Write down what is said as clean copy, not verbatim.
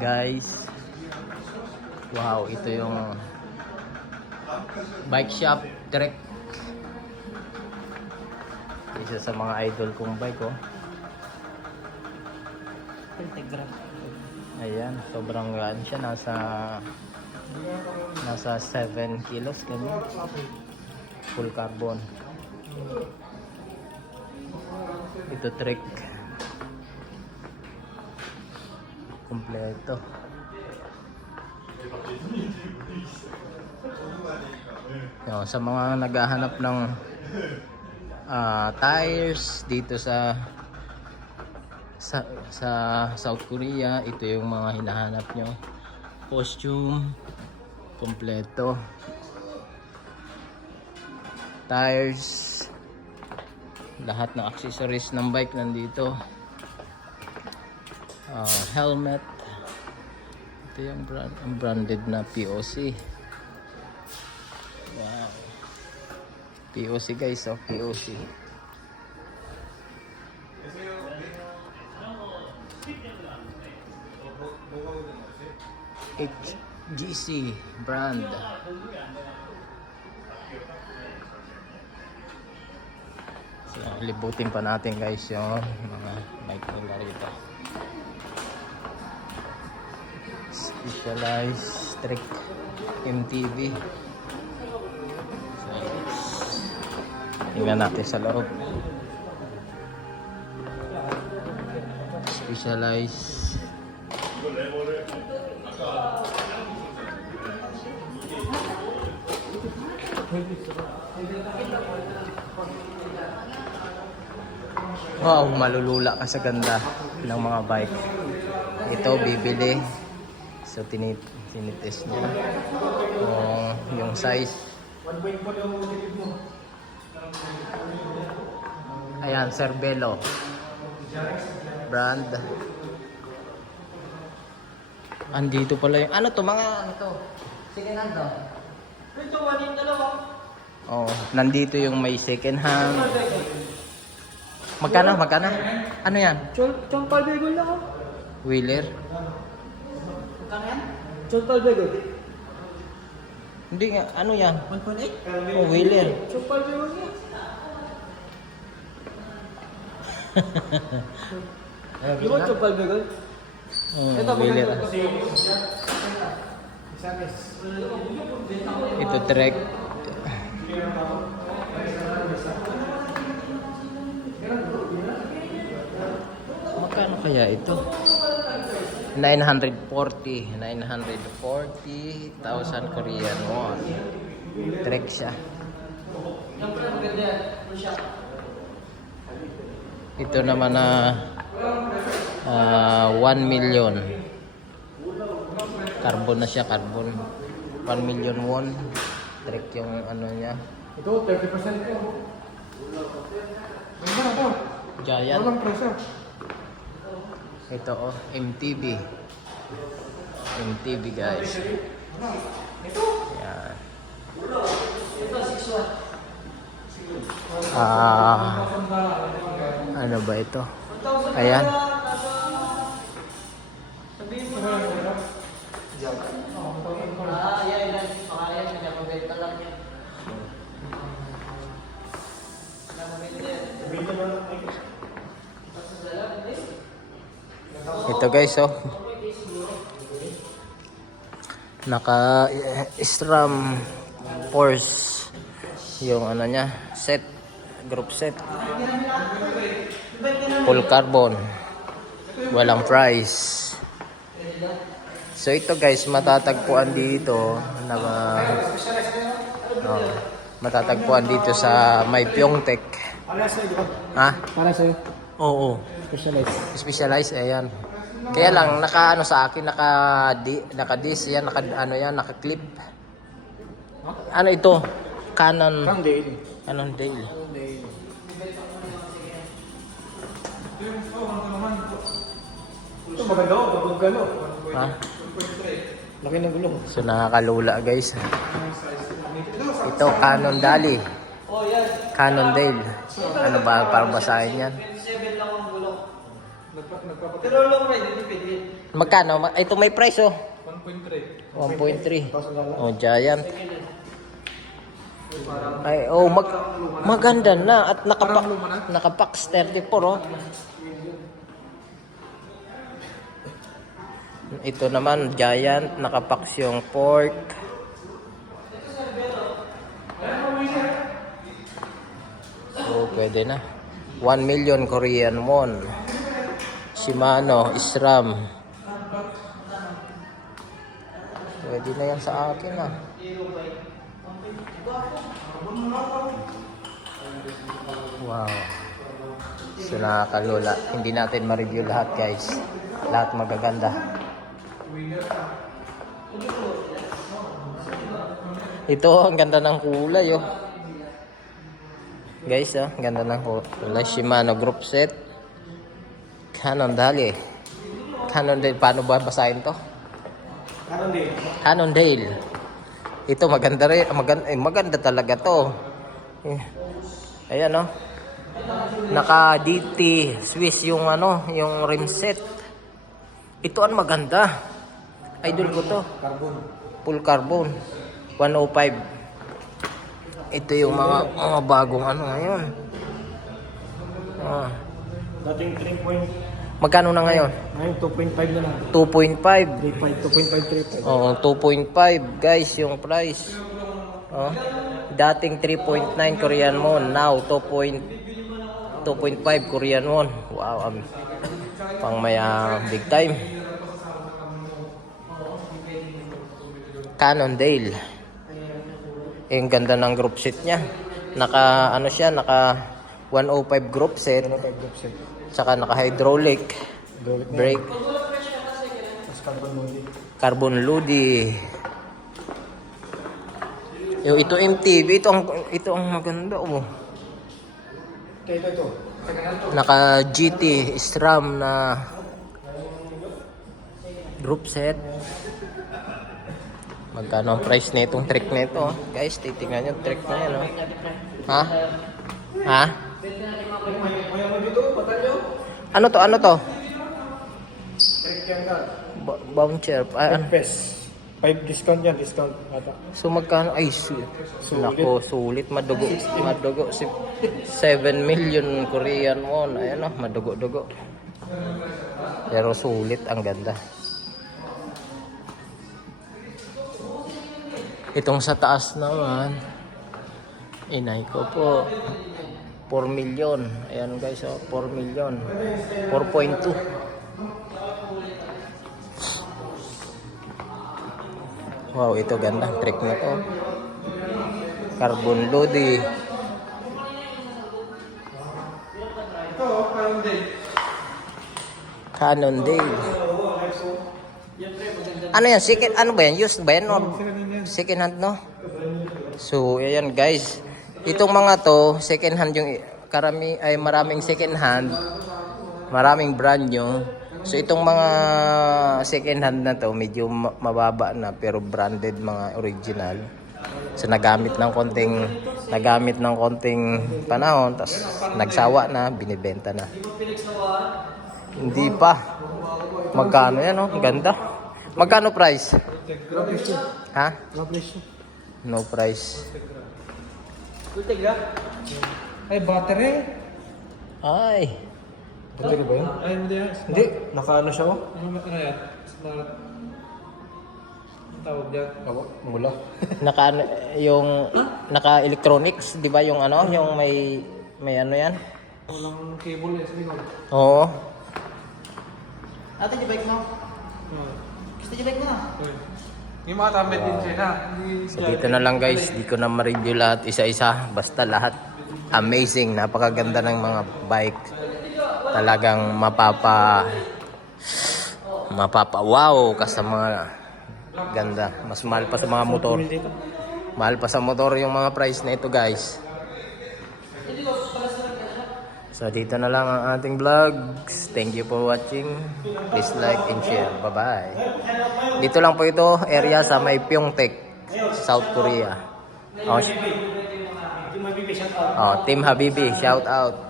Guys, wow, ito yung bike shop direct. Isa sa mga idol kong bike, oh. Ayan, sobrang gaan siya, nasa 7 kilos ganyan. Full carbon. Ito trick kompleto. Yo, sa mga naghahanap ng tires dito sa South Korea, ito yung mga hinahanap nyo. Costume kompleto, tires, lahat ng accessories ng bike nandito. Helmet, ito yung branded na POC. Wow, POC guys, oh, POC. HGC brand. So, libutin pa natin guys yung mga bike nila rito. Specialized Trick MTV. So, tingnan natin sa loob. Specialized. Wow, malulula ka sa ganda ng mga bike. Ito bibili. So tinitest niya yung size. Ayan, Cervelo brand. Andito pala yung ano to, mga ano to, second hand to. Ito yung dalawa. Oh, nandito yung may second hand. Magkano? Ano yan? Chong palbegol lang ako. Wheeler? Magkano yan? Chong palbegol. Hindi nga, ano yan? 1.8? Oh, wheeler. Chong palbegol niya. Di ba chong palbegol? Wheeler. Ito trek. Magkano kaya ito? 940,000 Korean won. Trek siya. Ito naman na 1 million. Carbon na siya, carbon. 1 million won. Trek yung ano niya. Ito, 30% ko. Ganda na to. Giant. Walang presyo. Ito oh, MTV. MTV guys. Ito. Yan. Ito, 6 Ano ba ito? Ayan. Ito guys, oh. Naka-strum force yung ano niya, set, group set. Full carbon. Walang price. So ito guys, matatagpuan dito matatagpuan dito sa May Pyeongtaek. Para sa'yo, di ba? Ha? Para sa'yo. Oo. Specialized, ayan. Kaya lang naka sa akin naka-dis yan, naka-clip. Ano ito? Canon Dale. Ito maganda ko, bagong galo. Ha? Laki ng gulong. So nakakalula guys. Ito Canon Dali. Canon Dale. Ano ba para basahin yan? 27 lang ang gulong. Pero long ride, hindi pwede. Magkano? Ito may price oh. 1.3. 1.3. 1,000 Oh, Giant. Ay, oh, maganda na at nakapax 34 oh. Ito naman, Giant, nakapax yung pork. So, pwede na. 1 million Korean won. Shimano, SRAM. Pwede na yan sa akin ah. Wow. So nakakalula. Hindi natin ma-review lahat guys. Lahat magaganda. Ito, ang ganda ng kulay oh. Guys oh, ang ganda ng kulay. Shimano group set. Cannondale. Cannondale, paano ba basahin to? Cannondale. Cannondale. Ito maganda rin, maganda talaga to. Ayan oh. Naka DT Swiss yung ano, yung rim set. Ito ang maganda. Idol ko to. Carbon. Full carbon. 105. Ito yung mga bagong ano ngayon. Dating 3 Magkano na ngayon? Ngayon 2.5 na lang. 2.5. 2.5, 2.5, 3.5. Oo, 2.5 guys yung price. Oh. Dating 3.9 Korean won, now 2.5 Korean won. Wow, pang maya big time. Cannondale. Yung ganda ng group set niya. Naka ano siya, naka 105 group set. 105 group set. Tsaka naka hydraulic brake. Tapos carbon molding. Carbon Ludi. Yo, ito MTB, ito ang maganda oh. Ito. Naka GT SRAM na group set. Magkano ang price na itong trick na ito? Guys, titingnan yung trick na yan oh. Ha? Ha? Ano to? Ano to? Bouncer. Pes. 5 discount yan, discount ata. So magkano? Ay, nako, sulit. Madugo. 7 million Korean won. Ayan oh, madugo-dugo. Pero sulit, ang ganda. Itong sa taas naman, inay ko po, 4 million. Ayan guys, oh, 4 million. 4.2. Wow, ito ganda. Trick na to. Carbon Lodi. Cannondale. Ano yan? Second, ano ba yan? Used ba yan? Or second hand, no? So, ayan guys. Itong mga to, second hand yung maraming second hand. Maraming brand new. So, itong mga second hand na to, medyo mababa na pero branded, mga original. So, nagamit ng konting panahon, tapos nagsawa na, binibenta na. Hindi pa. Magkano yan, oh? Ganda. Magkano price? Ha? No price. Ay, battery. Ay. Battery ba yun? Ay, hindi yan. Hindi. Naka-ano siya ko? Ano yan? Smart. Ang tawag dyan? Mula. Naka-electronics, di ba yung ano? Yung may ano yan? Walang cable eh. Sabi ko. Oo. Ate, di bike mo? Gusto di bike mo? Yung mga tamit din siya na. So dito na lang guys, di ko na ma-review lahat isa-isa. Basta lahat amazing, napakaganda ng mga bike. Talagang mapapa wow ka sa mga ganda. Mas mahal pa sa mga motor. Mahal pa sa motor yung mga price na ito guys. So dito na lang ang ating vlogs. Thank you for watching. Please like and share. Bye-bye. Dito lang po ito, area sa may Pyeongtaek, South Korea. Team Habibi, shout out.